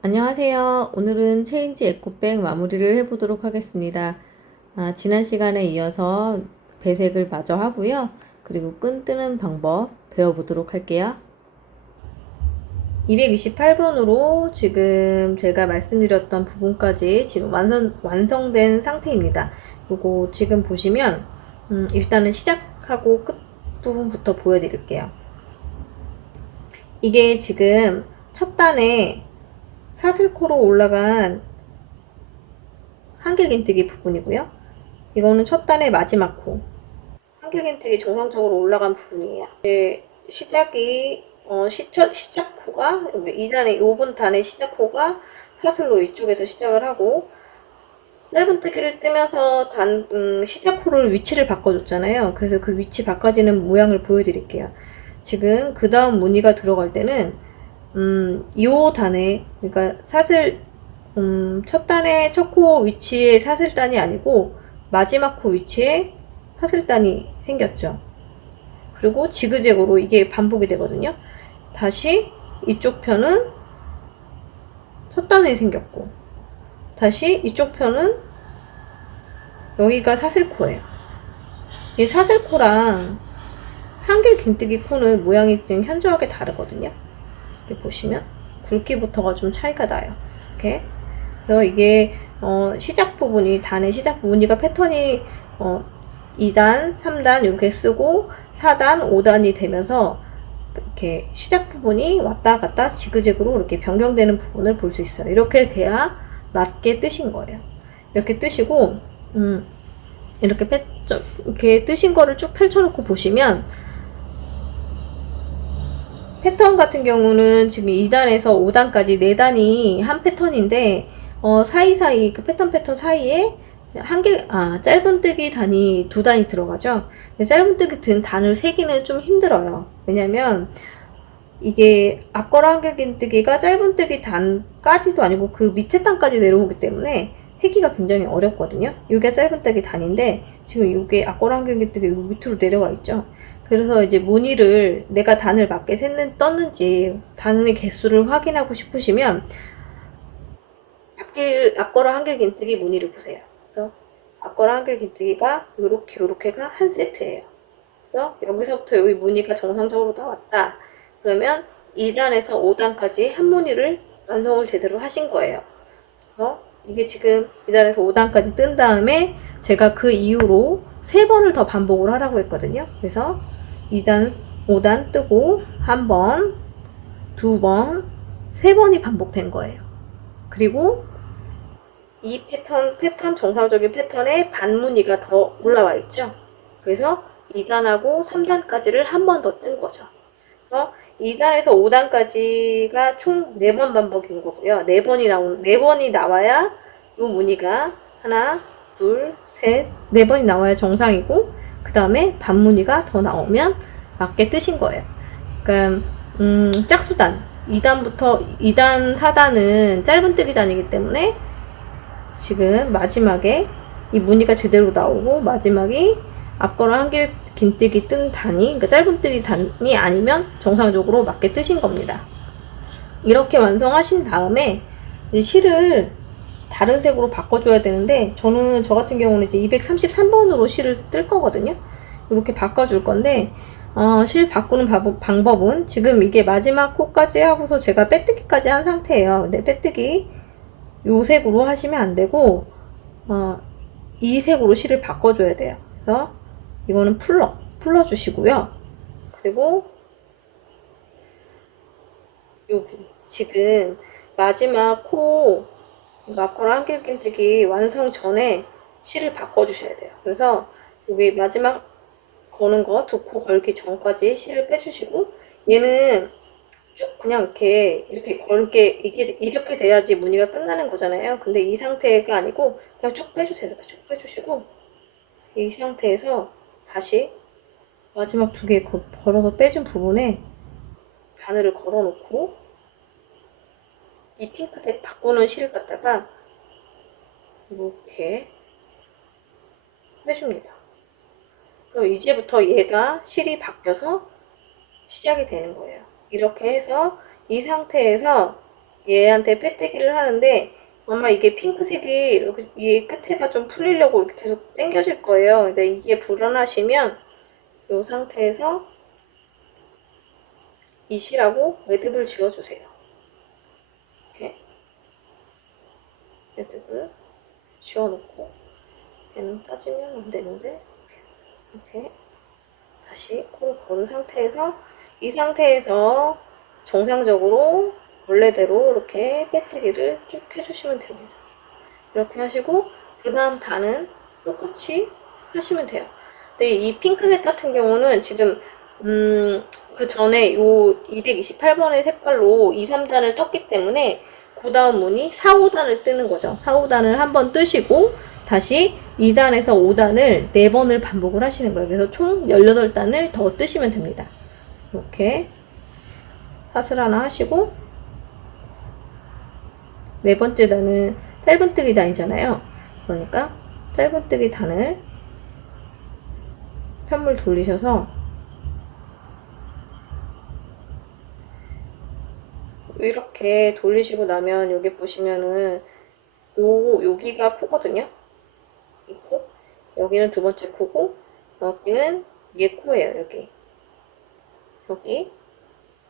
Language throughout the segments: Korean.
안녕하세요. 오늘은 체인지 에코백 마무리를 해보도록 하겠습니다. 지난 시간에 이어서 배색을 마저 하고요. 그리고 끈 뜨는 방법 배워보도록 할게요. 228번으로 지금 제가 말씀드렸던 부분까지 지금 완성된 상태입니다. 요거 지금 보시면 일단은 시작하고 끝 부분부터 보여드릴게요. 이게 지금 첫 단에 사슬코로 올라간 한길긴뜨기 부분이고요. 이거는 첫 단의 마지막 코. 한길긴뜨기 정상적으로 올라간 부분이에요. 시작이 시작 코가 2단의 5번 단의 시작 코가 사슬로 이쪽에서 시작을 하고 짧은뜨기를 뜨면서 시작 코를 위치를 바꿔줬잖아요. 그래서 그 위치 바꿔지는 모양을 보여드릴게요. 지금 그 다음 무늬가 들어갈 때는 이 단에 그러니까 사슬 첫 단의 첫 코 위치에 사슬단이 아니고 마지막 코 위치에 사슬단이 생겼죠. 그리고 지그재그로 이게 반복이 되거든요. 다시 이쪽 편은 첫 단에 생겼고 다시 이쪽 편은 여기가 사슬코예요. 이 사슬코랑 한길 긴뜨기 코는 모양이 좀 현저하게 다르거든요. 이렇게 보시면 굵기부터가 좀 차이가 나요. 이렇게. 그래서 이게 시작 부분이 단의 시작 부분이가 패턴이 2단, 3단 이렇게 쓰고 4단, 5단이 되면서 이렇게 시작 부분이 왔다 갔다 지그재그로 이렇게 변경되는 부분을 볼 수 있어요. 이렇게 돼야 맞게 뜨신 거예요. 이렇게 뜨시고 이렇게 뜨신 거를 쭉 펼쳐놓고 보시면 패턴 같은 경우는 지금 2단에서 5단까지 4단이 한 패턴인데 사이사이 그 패턴 사이에 짧은뜨기 단이 2단이 들어가죠. 짧은뜨기 든 단을 세기는 좀 힘들어요. 왜냐면 이게 앞걸어 한길긴뜨기가 짧은뜨기 단까지도 아니고 그 밑에 단까지 내려오기 때문에 세기가 굉장히 어렵거든요. 이게 짧은뜨기 단인데 지금 이게 앞걸어 한길긴뜨기 밑으로 내려와 있죠. 그래서 이제 무늬를 내가 단을 맞게 떴는지 단의 개수를 확인하고 싶으시면 앞걸어 한길긴뜨기 무늬를 보세요. 그래서 앞걸어 한길긴뜨기가 요렇게가 한 세트예요. 그래서 여기서부터 여기 무늬가 정상적으로 나왔다. 그러면 2단에서 5단까지 한 무늬를 완성을 제대로 하신 거예요. 그래서 이게 지금 2단에서 5단까지 뜬 다음에 제가 그 이후로 3번을 더 반복을 하라고 했거든요. 그래서 2단, 5단 뜨고 한 번, 2번, 3번이 반복된 거예요. 그리고 이 패턴 정상적인 패턴에 반무늬가 더 올라와 있죠. 그래서 2단하고 3단까지를 한 번 더 뜬 거죠. 그래서 2단에서 5단까지가 총 4번 반복인 거고요. 4번이 나와야 이 무늬가 하나, 둘, 셋, 4번이 나와야 정상이고 그 다음에 반무늬가 더 나오면 맞게 뜨신 거예요. 그러니까 짝수단 2단, 4단은 짧은뜨기 단이기 때문에 지금 마지막에 이 무늬가 제대로 나오고 마지막이 앞걸어 한길 긴뜨기 뜬 단이 그러니까 짧은뜨기 단이 아니면 정상적으로 맞게 뜨신 겁니다. 이렇게 완성하신 다음에 실을 다른 색으로 바꿔줘야 되는데 저 같은 경우는 이제 233번으로 실을 뜰 거거든요. 이렇게 바꿔줄 건데 실 바꾸는 방법은 지금 이게 마지막 코까지 하고서 제가 빼뜨기까지 한 상태예요. 근데 빼뜨기 요 색으로 하시면 안 되고 이 색으로 실을 바꿔줘야 돼요. 그래서 이거는 풀러 주시고요. 그리고 여기 지금 마지막 코 앞걸어 한길긴뜨기 완성 전에 실을 바꿔주셔야 돼요. 그래서 여기 마지막 거는 거 2코 걸기 전까지 실을 빼주시고 얘는 쭉 그냥 이렇게 걸게 이렇게 돼야지 무늬가 끝나는 거잖아요. 근데 이 상태가 아니고 그냥 쭉 빼주세요. 이렇게 쭉 빼주시고 이 상태에서 다시 마지막 2개 걸어서 빼준 부분에 바늘을 걸어 놓고 이 핑크색 바꾸는 실을 갖다가 이렇게 빼줍니다. 그럼 이제부터 얘가 실이 바뀌어서 시작이 되는 거예요. 이렇게 해서 이 상태에서 얘한테 빼뜨기를 하는데 아마 이게 핑크색이 이렇게 이 끝에가 좀 풀리려고 이렇게 계속 당겨질 거예요. 근데 이게 불안하시면 이 상태에서 이 실하고 매듭을 지어주세요. 이렇게 매듭을 지어놓고 얘는 빠지면 안 되는데 이렇게 다시 코를 걸은 상태에서 이 상태에서 정상적으로 원래대로 이렇게 빼뜨기를 쭉 해주시면 됩니다. 이렇게 하시고 그 다음 단은 똑같이 하시면 돼요. 근데 이 핑크색 같은 경우는 지금 그 전에 요 228번의 색깔로 2, 3단을 떴기 때문에 그 다음 문이 4, 5단을 뜨는 거죠. 4, 5단을 한번 뜨시고 다시 2단에서 5단을 4번을 반복을 하시는 거예요. 그래서 총 18단을 더 뜨시면 됩니다. 이렇게 사슬 하나 하시고 네 번째 단은 짧은뜨기 단이잖아요. 그러니까 짧은뜨기 단을 편물 돌리셔서 이렇게 돌리시고 나면 여기 보시면은 여기가 코거든요. 이 코. 여기는 두 번째 코고 여기는 얘 코예요. 여기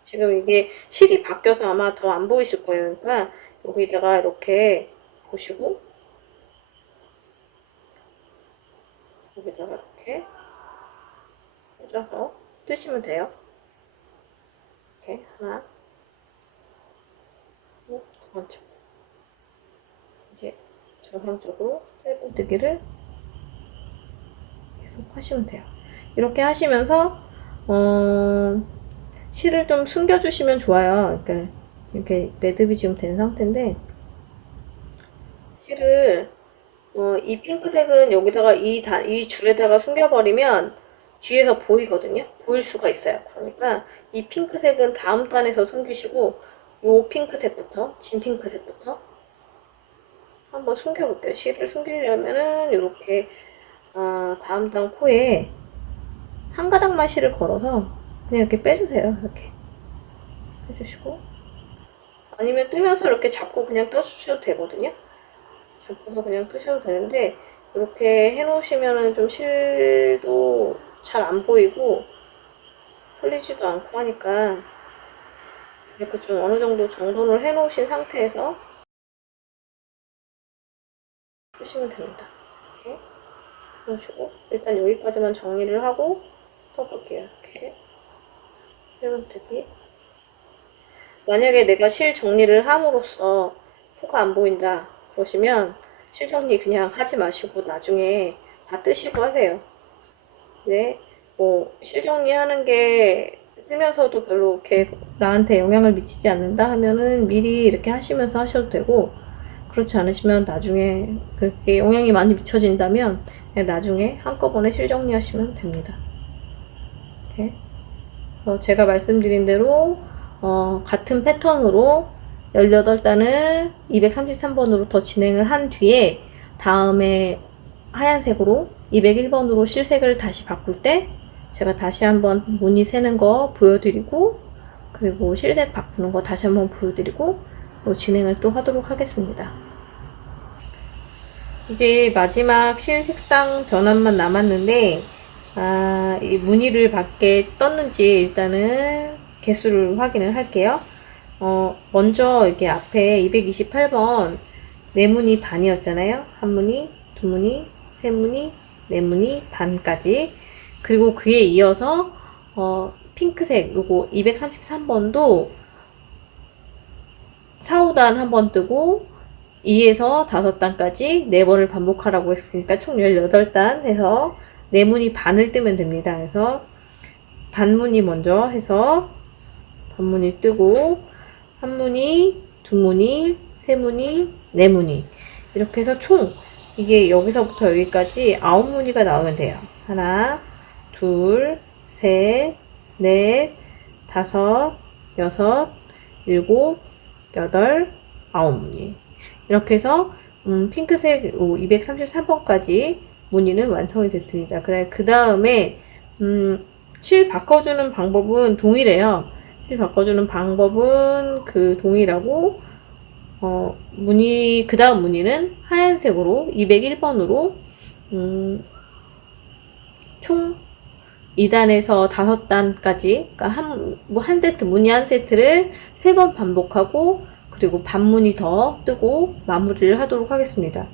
지금 이게 실이 바뀌어서 아마 더 안 보이실 거예요. 그러니까 여기다가 이렇게 보시고 여기다가 이렇게 꽂아서 뜨시면 돼요. 이렇게 하나 두 번째 이제 정상적으로 짧은뜨기를 계속 하시면 돼요. 이렇게 하시면서 실을 좀 숨겨주시면 좋아요. 그러니까 이렇게 매듭이 지금 된 상태인데 실을 이 핑크색은 여기다가 이 줄에다가 숨겨버리면 뒤에서 보이거든요. 보일 수가 있어요. 그러니까 이 핑크색은 다음 단에서 숨기시고 요 핑크색부터 진 핑크색부터 한번 숨겨볼게요. 실을 숨기려면은 이렇게 다음 단 코에 한 가닥만 실을 걸어서 그냥 이렇게 빼주세요. 이렇게 해주시고 아니면 뜨면서 이렇게 잡고 그냥 떠주셔도 되거든요. 잡고서 그냥 뜨셔도 되는데 이렇게 해놓으시면은 좀 실도 잘 안 보이고 풀리지도 않고 하니까 이렇게 좀 어느 정도 정돈을 해 놓으신 상태에서 쓰시면 됩니다. 이렇게 해주시고 일단 여기까지만 정리를 하고 떠볼게요. 이렇게 세번뜨기 만약에 내가 실 정리를 함으로써 코가 안 보인다 그러시면 실 정리 그냥 하지 마시고 나중에 다 뜨시고 하세요. 네, 뭐 실 정리하는 게 쓰면서도 별로 이렇게 나한테 영향을 미치지 않는다 하면은 미리 이렇게 하시면서 하셔도 되고 그렇지 않으시면 나중에 그게 영향이 많이 미쳐진다면 그냥 나중에 한꺼번에 실 정리하시면 됩니다. 이렇게. 제가 말씀드린 대로 같은 패턴으로 18단을 233번으로 더 진행을 한 뒤에 다음에 하얀색으로 201번으로 실색을 다시 바꿀 때 제가 다시 한번 무늬 세는 거 보여드리고 그리고 실색 바꾸는 거 다시 한번 보여드리고 진행을 또 하도록 하겠습니다. 이제 마지막 실 색상 변환만 남았는데 이 무늬를 밖에 떴는지 일단은 개수를 확인을 할게요. 먼저 이게 앞에 228번 네 무늬 반이었잖아요. 한 무늬, 두 무늬, 세 무늬, 네 무늬 반까지. 그리고 그에 이어서 핑크색 요거 233번도 4, 5단 한 번 뜨고 2에서 5단까지 4번을 반복하라고 했으니까 총 18단 해서 네 무늬 반을 뜨면 됩니다. 그래서 반무늬 먼저 해서 반무늬 뜨고 한 무늬, 두 무늬, 세 무늬, 네 무늬 이렇게 해서 총 이게 여기서부터 여기까지 9무늬가 나오면 돼요. 하나, 둘, 셋, 넷, 다섯, 여섯, 일곱, 여덟, 9무늬 이렇게 해서 핑크색 233번까지 무늬는 완성이 됐습니다. 그 다음에 실 바꿔주는 방법은 동일해요. 실 바꿔주는 방법은 동일하고 무늬, 그 다음 무늬는 하얀색으로 201번으로, 총 2단에서 5단까지, 그러니까 한 세트, 무늬 한 세트를 3번 반복하고, 그리고 반무늬 더 뜨고 마무리를 하도록 하겠습니다.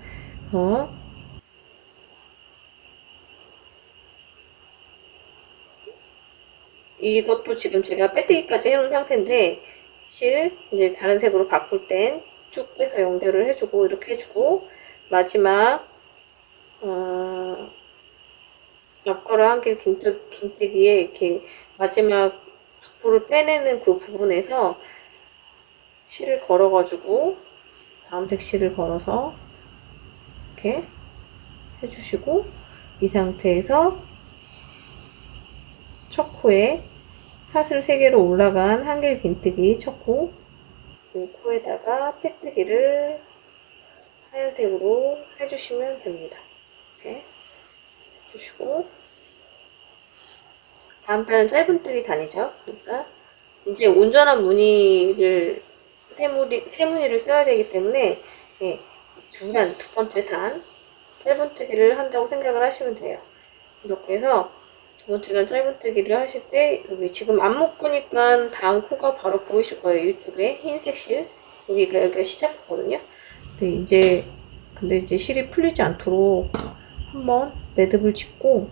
이것도 지금 제가 빼뜨기까지 해놓은 상태인데, 실 이제 다른 색으로 바꿀 땐 쭉 빼서 연결을 해주고, 이렇게 해주고, 마지막 앞걸어 한길 긴뜨기에 이렇게 마지막 부풀을 빼내는 그 부분에서 실을 걸어가지고 다음 색 실을 걸어서 이렇게 해주시고, 이 상태에서 첫 코에 사슬 3개로 올라간 한길 긴뜨기 첫 코, 이 코에다가 빼뜨기를 하얀색으로 해주시면 됩니다. 이렇게 해주시고, 다음 단은 짧은뜨기 단이죠. 그러니까 이제 온전한 무늬를 세무늬를 써야 되기 때문에, 예, 두 번째 단 짧은뜨기를 한다고 생각을 하시면 돼요. 이렇게 해서 두 번째 단 짧은뜨기를 하실 때, 여기 지금 안 묶으니까 다음 코가 바로 보이실 거예요. 이쪽에 흰색 실, 여기가 시작이거든요. 근데 이제 실이 풀리지 않도록 한번 매듭을 짓고,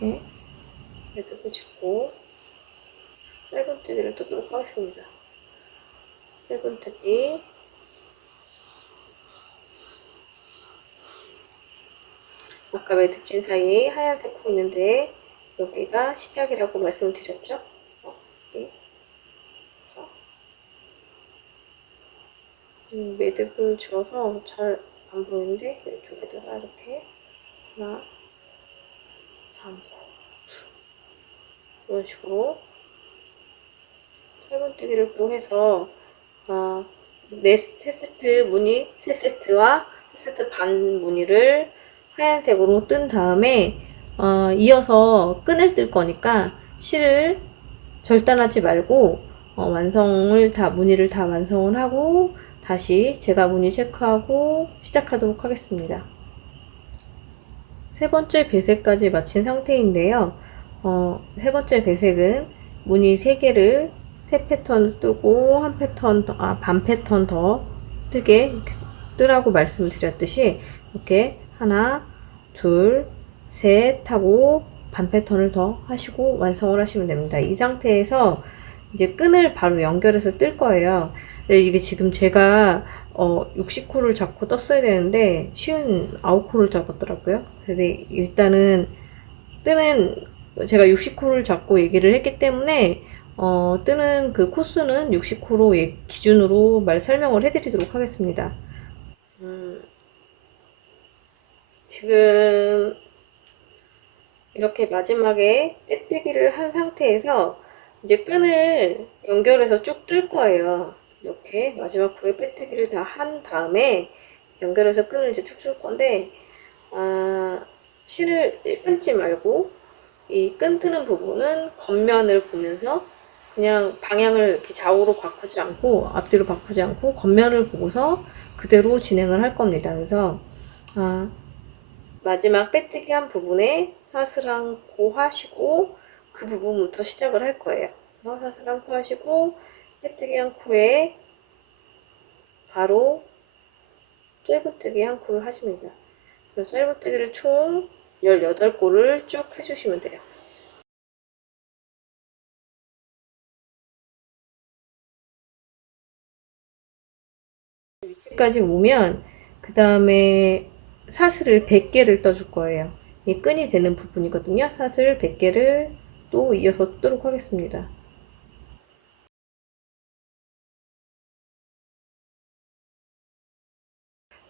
이렇게 매듭을 짓고 짧은뜨기를 뜨도록 하겠습니다. 짧은뜨기, 아까 매듭진 사이에 하얀색 코 있는데 여기가 시작이라고 말씀드렸죠. 여기. 매듭을 지어서 잘 안 보이는데 이쪽에다가 이렇게 하나, 3, 9 이런 식으로 짧은뜨기를 또 해서 세 세트 무늬, 세 세트와 세 세트 반 무늬를 하얀색으로 뜬 다음에 이어서 끈을 뜰 거니까 실을 절단하지 말고 무늬를 다 완성을 하고 다시 제가 무늬 체크하고 시작하도록 하겠습니다. 세 번째 배색까지 마친 상태인데요. 세 번째 배색은 무늬 3개를 세 패턴 뜨고 반 패턴 더 뜨게 뜨라고 말씀드렸듯이 이렇게 하나, 둘, 셋 하고 반 패턴을 더 하시고 완성을 하시면 됩니다. 이 상태에서 이제 끈을 바로 연결해서 뜰 거예요. 근데 이게 지금 제가 60코를 잡고 떴어야 되는데 59코를 잡았더라고요. 근데 일단은 제가 60코를 잡고 얘기를 했기 때문에 뜨는 그 코수는 60코로 기준으로 설명을 해드리도록 하겠습니다. 지금 이렇게 마지막에 빼뜨기를 한 상태에서 이제 끈을 연결해서 쭉 뜰 거예요. 이렇게 마지막 코에 빼뜨기를 다 한 다음에 연결해서 끈을 이제 쭉 뜰 건데, 실을 끊지 말고 이 끈 뜨는 부분은 겉면을 보면서 그냥 방향을 이렇게 좌우로 바꾸지 않고 앞뒤로 바꾸지 않고 겉면을 보고서 그대로 진행을 할 겁니다. 그래서 마지막 빼뜨기 한 부분에 사슬 한 코 하시고 그 부분부터 시작을 할 거예요. 사슬 한 코 하시고 빼뜨기 한 코에 바로 짧은뜨기 한 코를 하십니다. 그래서 짧은뜨기를 총 18코를 쭉 해주시면 돼요. 위치까지 오면 그 다음에 사슬을 100개를 떠줄 거예요. 이 끈이 되는 부분이거든요. 사슬 100개를 또 이어서 뜨도록 하겠습니다.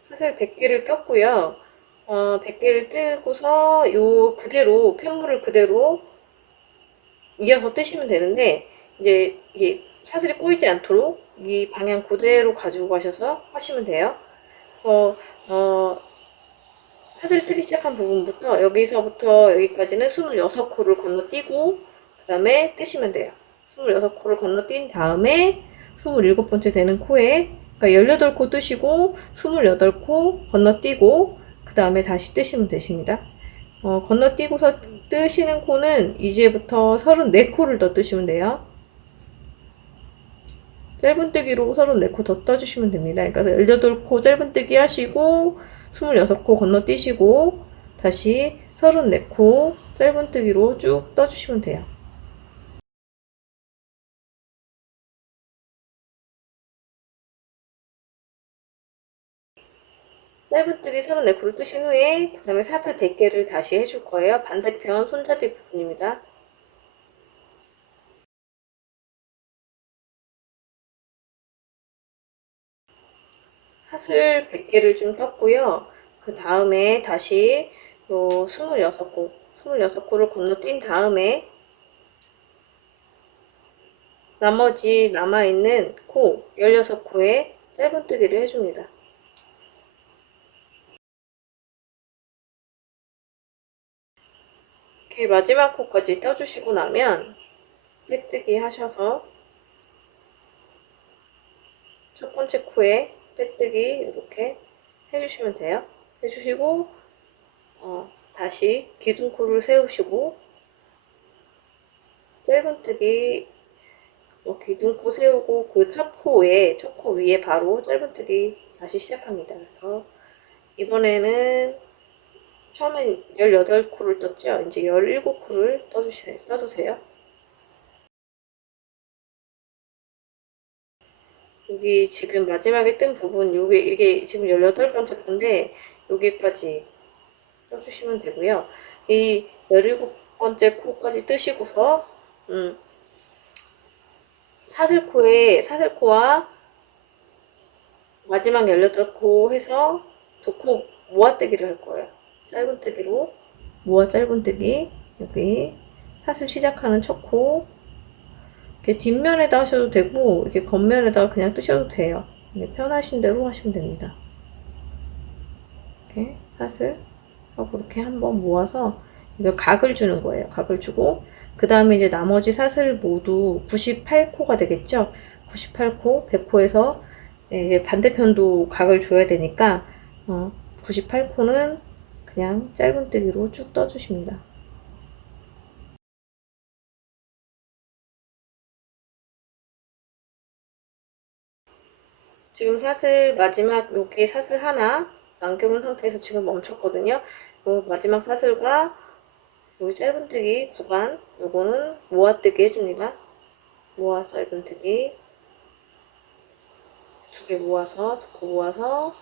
사슬 100개를 떴고요. 100개를 뜨고서 요 그대로 펜물을 그대로 이어서 뜨시면 되는데, 이제 이게 사슬이 꼬이지 않도록 이 방향 그대로 가지고 가셔서 하시면 돼요. 사슬을 뜨기 시작한 부분부터 여기서부터 여기까지는 26코를 건너뛰고 그 다음에 뜨시면 돼요. 26코를 건너뛴 다음에 27번째 되는 코에, 그러니까 18코 뜨시고 28코 건너뛰고 그 다음에 다시 뜨시면 되십니다. 건너뛰고서 뜨시는 코는 이제부터 34코를 더 뜨시면 돼요. 짧은뜨기로 34코 더 떠주시면 됩니다. 그러니까 18코 짧은뜨기 하시고 26코 건너뛰시고 다시 34코 짧은뜨기로 쭉 떠주시면 돼요. 짧은뜨기 34코를 뜨신 후에 그 다음에 사슬 100개를 다시 해줄 거예요. 반대편 손잡이 부분입니다. 사슬 100개를 좀 떴고요. 그 다음에 다시 요 26코를 건너뛴 다음에 나머지 남아있는 코 16코에 짧은뜨기를 해줍니다. 이렇게 마지막 코까지 떠주시고 나면 빼뜨기 하셔서 첫 번째 코에 빼뜨기 이렇게 해주시면 돼요. 해주시고 다시 기둥코를 세우시고 짧은뜨기 기둥코 세우고 그 첫 코 위에 바로 짧은뜨기 다시 시작합니다. 그래서 이번에는 처음엔 18코를 떴죠. 이제 17코를 떠주세요. 여기 지금 마지막에 뜬 부분, 이게 지금 18번째 건데, 여기까지 떠주시면 되고요. 이 17번째 코까지 뜨시고서, 사슬코와 마지막 18코 해서 2코 모아뜨기를 할 거예요. 짧은뜨기로, 짧은뜨기, 여기 사슬 시작하는 첫 코, 이렇게 뒷면에다 하셔도 되고 이렇게 겉면에다 그냥 뜨셔도 돼요. 편하신 대로 하시면 됩니다. 이렇게 사슬 하고 이렇게 한번 모아서 이거 각을 주는 거예요. 각을 주고 그 다음에 이제 나머지 사슬 모두 98코가 되겠죠. 98코, 100코에서 이제 반대편도 각을 줘야 되니까 98코는 그냥 짧은뜨기로 쭉 떠주십니다. 지금 사슬 마지막 여기에 사슬 하나 남겨놓은 상태에서 지금 멈췄거든요. 마지막 사슬과 여기 짧은뜨기 구간 요거는 모아뜨기 해줍니다. 모아 짧은뜨기 2개 모아서 2코 모아서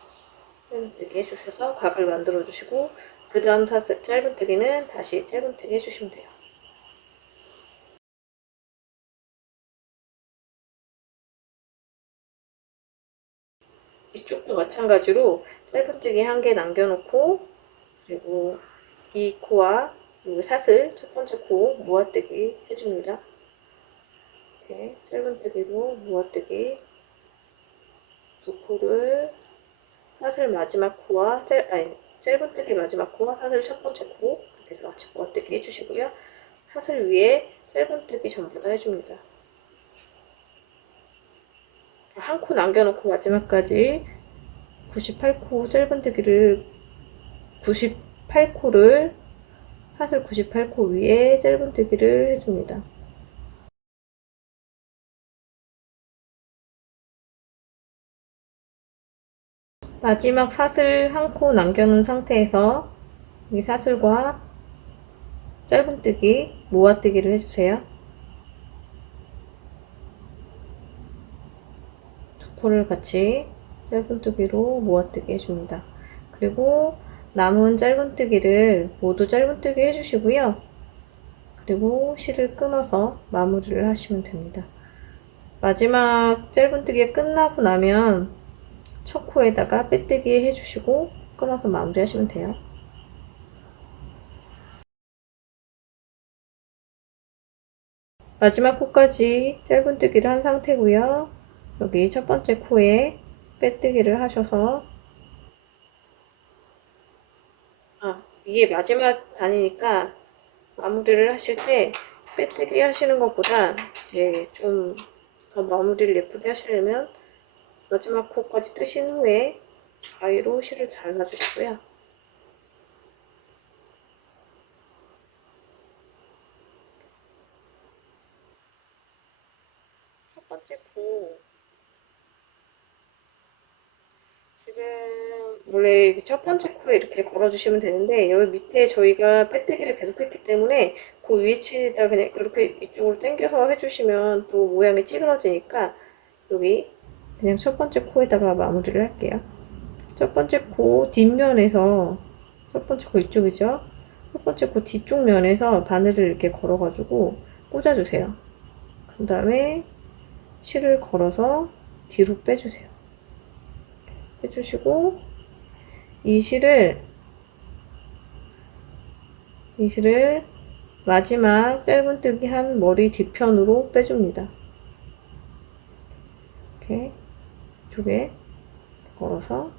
짧은뜨기 해주셔서 각을 만들어 주시고 그 다음 사슬 짧은뜨기는 다시 짧은뜨기 해주시면 돼요. 이쪽도 마찬가지로 짧은뜨기 1개 남겨놓고 그리고 이 코와 여기 사슬 첫 번째 코 모아뜨기 해줍니다. 이렇게 짧은뜨기로 모아뜨기 2코를 사슬 마지막 코와 짧은뜨기 마지막 코와 사슬 첫 번째 코 그래서 같이 모아뜨기 해주시고요. 사슬 위에 짧은뜨기 전부 다 해줍니다. 한 코 남겨놓고 마지막까지 98코 짧은뜨기를 98코를 사슬 98코 위에 짧은뜨기를 해줍니다. 마지막 사슬 한 코 남겨놓은 상태에서 이 사슬과 짧은뜨기, 모아뜨기를 해주세요. 2코를 같이 짧은뜨기로 모아뜨기 해줍니다. 그리고 남은 짧은뜨기를 모두 짧은뜨기 해주시고요. 그리고 실을 끊어서 마무리를 하시면 됩니다. 마지막 짧은뜨기가 끝나고 나면 첫 코에다가 빼뜨기 해주시고 끊어서 마무리 하시면 돼요. 마지막 코까지 짧은뜨기를 한 상태고요. 여기 첫 번째 코에 빼뜨기를 하셔서 이게 마지막 단이니까 마무리를 하실 때 빼뜨기 하시는 것보다 이제 좀 더 마무리를 예쁘게 하시려면 마지막 코까지 뜨신 후에 가위로 실을 잘라주시고요. 첫 번째 코 지금 원래 첫 번째 코에 이렇게 걸어주시면 되는데 여기 밑에 저희가 빼뜨기를 계속 했기 때문에 그 위치에다 그냥 이렇게 이쪽으로 당겨서 해주시면 또 모양이 찌그러지니까 여기 그냥 첫 번째 코에다가 마무리를 할게요. 첫 번째 코 뒷면에서 첫 번째 코 이쪽이죠. 첫 번째 코 뒤쪽 면에서 바늘을 이렇게 걸어가지고 꽂아주세요. 그 다음에 실을 걸어서 뒤로 빼주세요. 빼주시고 이 실을 마지막 짧은뜨기 한 머리 뒤편으로 빼줍니다. 이렇게 이쪽에 걸어서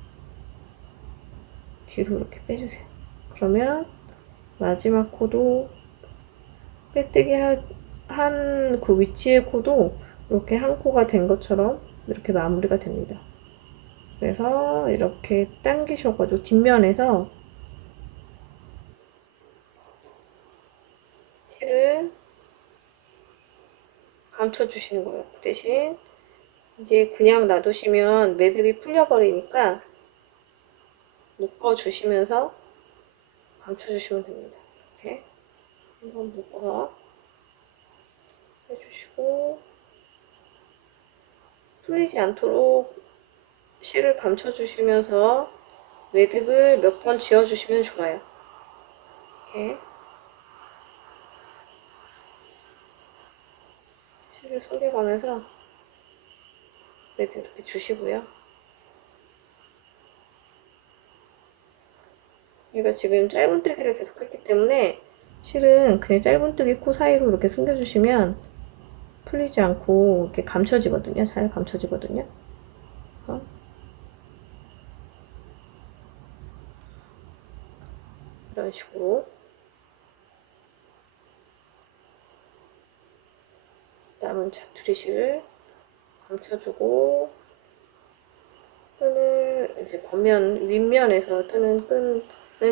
뒤로 이렇게 빼주세요. 그러면 마지막 코도 빼뜨기 한 그 위치의 코도 이렇게 한 코가 된 것처럼 이렇게 마무리가 됩니다. 그래서 이렇게 당기셔가지고 뒷면에서 실을 감춰주시는 거예요. 그 대신 이제 그냥 놔두시면 매듭이 풀려버리니까 묶어주시면서 감춰주시면 됩니다. 이렇게 한번 묶어서 해주시고 풀리지 않도록 실을 감춰주시면서 매듭을 몇 번 지어주시면 좋아요. 이렇게 실을 속여가면서 매듭 이렇게 주시고요. 얘가 지금 짧은뜨기를 계속 했기 때문에 실은 그냥 짧은뜨기 코 사이로 이렇게 숨겨주시면 풀리지 않고 이렇게 감춰지거든요. 잘 감춰지거든요. 이런 식으로 남은 자투리 실을 감춰주고 끈을 이제 겉면 윗면에서 뜨는 끈은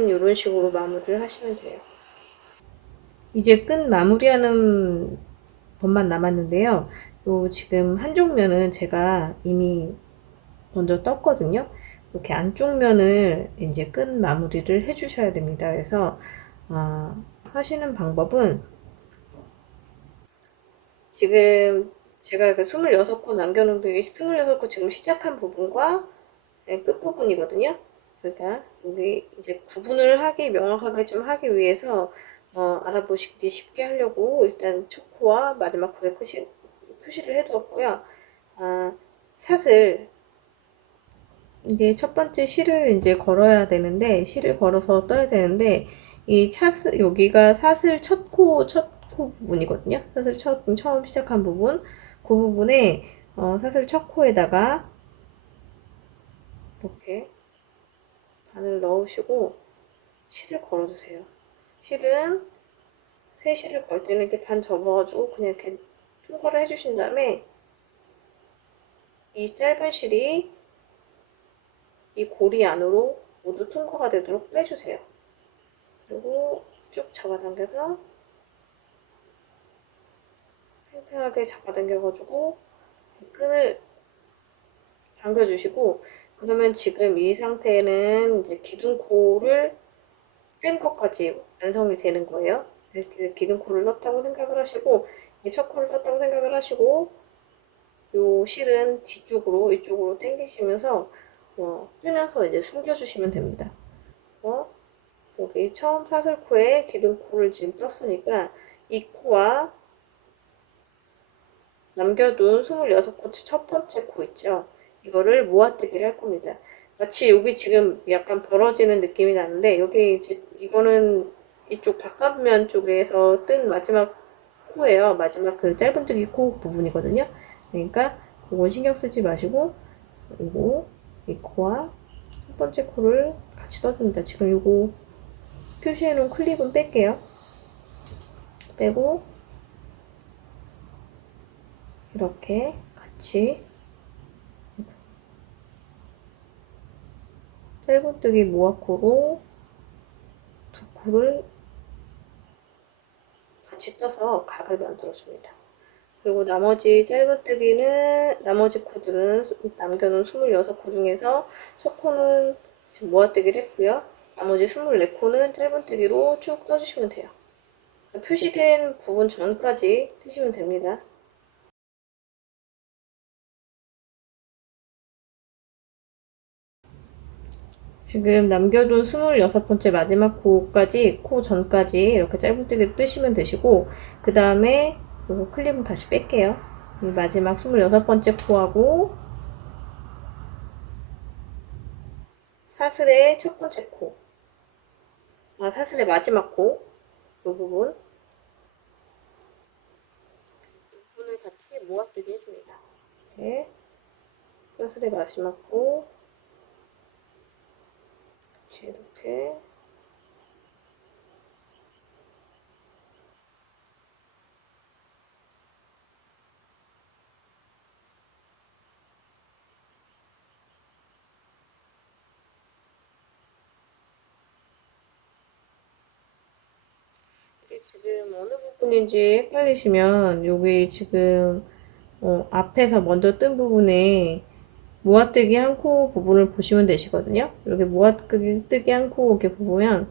이런 식으로 마무리를 하시면 돼요. 이제 끈 마무리하는 것만 남았는데요. 요 지금 한쪽 면은 제가 이미 먼저 떴거든요. 이렇게 안쪽 면을 이제 끈 마무리를 해주셔야 됩니다. 그래서 하시는 방법은 지금 제가 그 26코 남겨놓은 게 26코 지금 시작한 부분과 끝부분이거든요. 그러니까 여기 이제 구분을 명확하게 좀 하기 위해서 알아보시기 쉽게 하려고 일단 첫 코와 마지막 코에 표시를 해두었고요. 사슬 이제 첫 번째 실을 이제 걸어야 되는데 실을 걸어서 떠야 되는데 이 차스 여기가 사슬 첫 코 부분이거든요. 사슬 처음 시작한 부분 그 부분에 사슬 첫 코에다가 이렇게 바늘 넣으시고 실을 걸어주세요. 실은 새 실을 걸 때는 이렇게 반 접어가지고 그냥 이렇게 통과를 해주신 다음에 이 짧은 실이 이 고리 안으로 모두 통과가 되도록 빼주세요. 그리고 쭉 잡아당겨서 팽팽하게 잡아당겨가지고 끈을 당겨주시고 그러면 지금 이 상태는 이제 기둥코를 뺀 것까지 완성이 되는 거예요. 이렇게 기둥코를 넣었다고 생각을 하시고 첫 코를 떴다고 생각을 하시고 요 실은 뒤쪽으로 이쪽으로 당기시면서 뜨면서 이제 숨겨주시면 됩니다. 여기 처음 사슬코에 기둥코를 지금 떴으니까 이 코와 남겨둔 26코 첫 번째 코 있죠? 이거를 모아뜨기를 할 겁니다. 마치 여기 지금 약간 벌어지는 느낌이 나는데 여기 이제 이거는 이쪽 바깥면 쪽에서 뜬 마지막 코예요. 마지막 그 짧은뜨기 코 부분이거든요. 그러니까 그건 신경 쓰지 마시고 그리고 이 코와 첫 번째 코를 같이 떠줍니다. 지금 이거 표시해놓은 클립은 뺄게요. 빼고 이렇게 같이 짧은뜨기 모아코로 두 코를 같이 떠서 각을 만들어줍니다. 그리고 나머지 짧은뜨기는 나머지 코들은 남겨놓은 26코 중에서 첫 코는 지금 모아뜨기를 했고요. 나머지 24코는 짧은뜨기로 쭉 떠주시면 돼요. 표시된 부분 전까지 뜨시면 됩니다. 지금 남겨둔 26번째 마지막 코까지, 코 전까지 이렇게 짧은뜨기를 뜨시면 되시고, 그 다음에 이거 클립은 다시 뺄게요. 이 마지막 26번째 코하고 사슬의 첫 번째 코, 사슬의 마지막 코, 이 부분을 같이 모아뜨기 해줍니다. 이렇게 사슬의 마지막 코, 같이 이렇게 지금 어느 부분인지 헷갈리시면 여기 지금 앞에서 먼저 뜬 부분에 모아뜨기 한 코 부분을 보시면 되시거든요. 이렇게 모아뜨기 한 코 이렇게 보면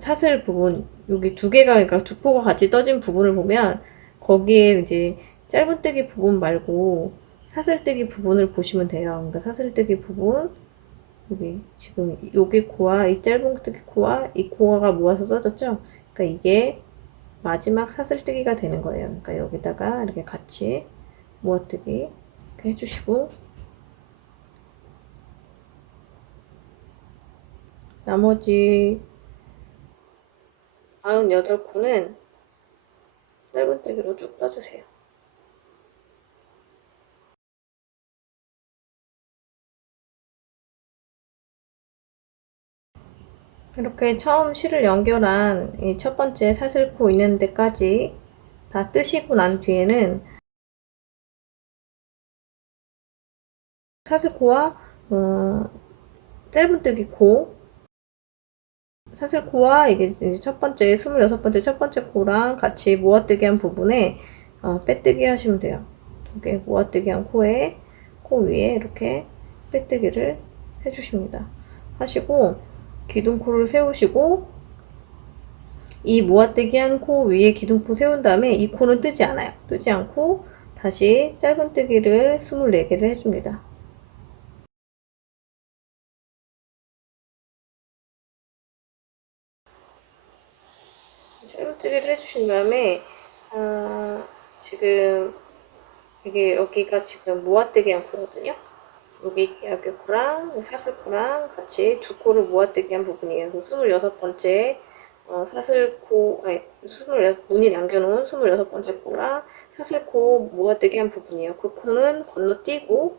사슬 부분 여기 두 개가 그러니까 두 코가 같이 떠진 부분을 보면 거기에 이제 짧은뜨기 부분 말고 사슬뜨기 부분을 보시면 돼요. 그러니까 사슬뜨기 부분 여기 지금 여기 코와 이 짧은뜨기 코와 이 코가 모아서 써졌죠. 그러니까 이게 마지막 사슬뜨기가 되는 거예요. 그러니까 여기다가 이렇게 같이 모아뜨기 이렇게 해주시고 나머지 98코는 짧은뜨기로 쭉 떠주세요. 이렇게 처음 실을 연결한 이 첫 번째 사슬코 있는 데까지 다 뜨시고 난 뒤에는 사슬코와 짧은뜨기 코 사슬코와 이게 이제 첫 번째 26번째 첫 번째 코랑 같이 모아뜨기 한 부분에 빼뜨기 하시면 돼요. 두 개 모아뜨기 한 코에 코 위에 이렇게 빼뜨기를 해주십니다. 하시고 기둥코를 세우시고 이 모아뜨기 한 코 위에 기둥코 세운 다음에 이 코는 뜨지 않아요. 뜨지 않고 다시 짧은뜨기를 24개를 해줍니다. 짧은뜨기를 해주신 다음에 지금 이게 여기가 지금 모아뜨기 한 코거든요. 여기 코랑 사슬코랑 같이 두 코를 모아뜨기 한 부분이에요. 26번째 사슬코, 아니, 26, 무늬 남겨놓은 26번째 코랑 사슬코 모아뜨기 한 부분이에요. 그 코는 건너뛰고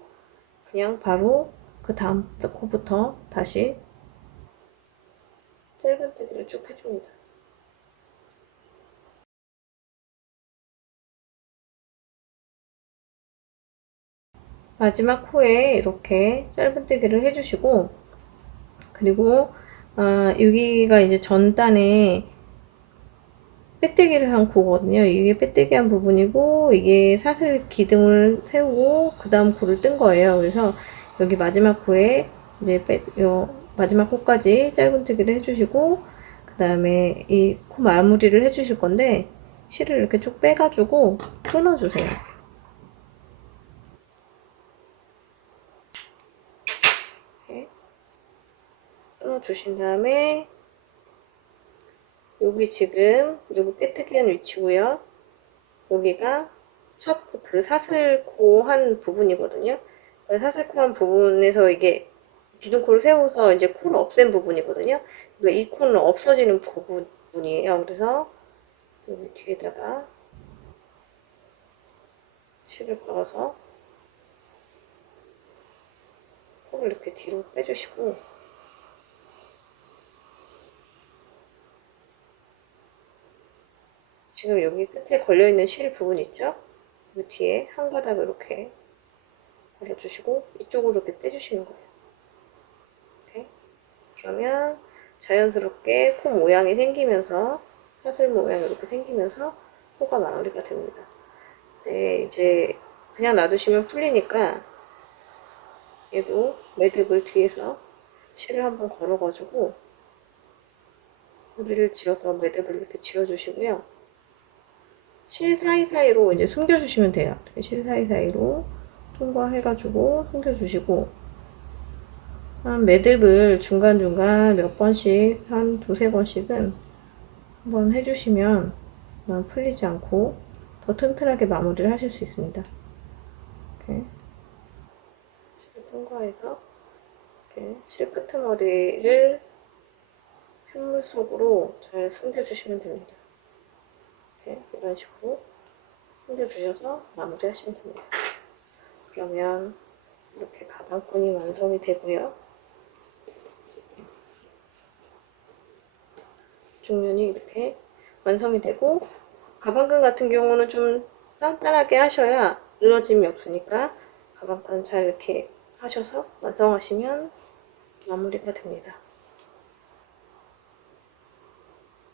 그냥 바로 그 다음 코부터 다시 짧은뜨기를 쭉 해줍니다. 마지막 코에 이렇게 짧은뜨기를 해주시고 그리고 여기가 이제 전단에 빼뜨기를 한 코거든요. 이게 빼뜨기 한 부분이고 이게 사슬 기둥을 세우고 그 다음 코를 뜬 거예요. 그래서 여기 마지막 코에 이제 마지막 코까지 짧은뜨기를 해주시고 그 다음에 이 코 마무리를 해주실 건데 실을 이렇게 쭉 빼가지고 끊어주세요. 이렇게 끊어주신 다음에 여기 지금 여기 빼뜨기 한 위치고요. 여기가 첫 그 사슬코 한 부분이거든요. 그 사슬코 한 부분에서 이게 기둥코를 세워서 이제 코를 없앤 부분이거든요. 그러니까 이 코는 없어지는 부분이에요. 그래서 여기 뒤에다가 실을 걸어서 코를 이렇게 뒤로 빼주시고 지금 여기 끝에 걸려있는 실 부분 있죠? 이 뒤에 한 가닥 이렇게 걸어주시고 이쪽으로 이렇게 빼주시는 거예요. 이렇게. 그러면 자연스럽게 코 모양이 생기면서 사슬 모양이 이렇게 생기면서 코가 마무리가 됩니다. 네, 이제 그냥 놔두시면 풀리니까 얘도 매듭을 뒤에서 실을 한번 걸어가지고 머리를 지어서 매듭을 이렇게 지어주시고요. 실 사이사이로 이제 숨겨주시면 돼요. 실 사이사이로 통과해가지고 숨겨주시고 한 매듭을 중간중간 몇 번씩 한 두세 번씩은 한번 해주시면 풀리지 않고 더 튼튼하게 마무리를 하실 수 있습니다. 이렇게 실 통과해서 이렇게 실 끄트머리를 핏물 속으로 잘 숨겨주시면 됩니다. 이렇게 이런 식으로 숨겨주셔서 마무리 하시면 됩니다. 그러면 이렇게 가방끈이 완성이 되고요. 중면이 이렇게 완성이 되고 가방끈 같은 경우는 좀 단단하게 하셔야 늘어짐이 없으니까 가방끈 잘 이렇게 하셔서 완성하시면 마무리가 됩니다.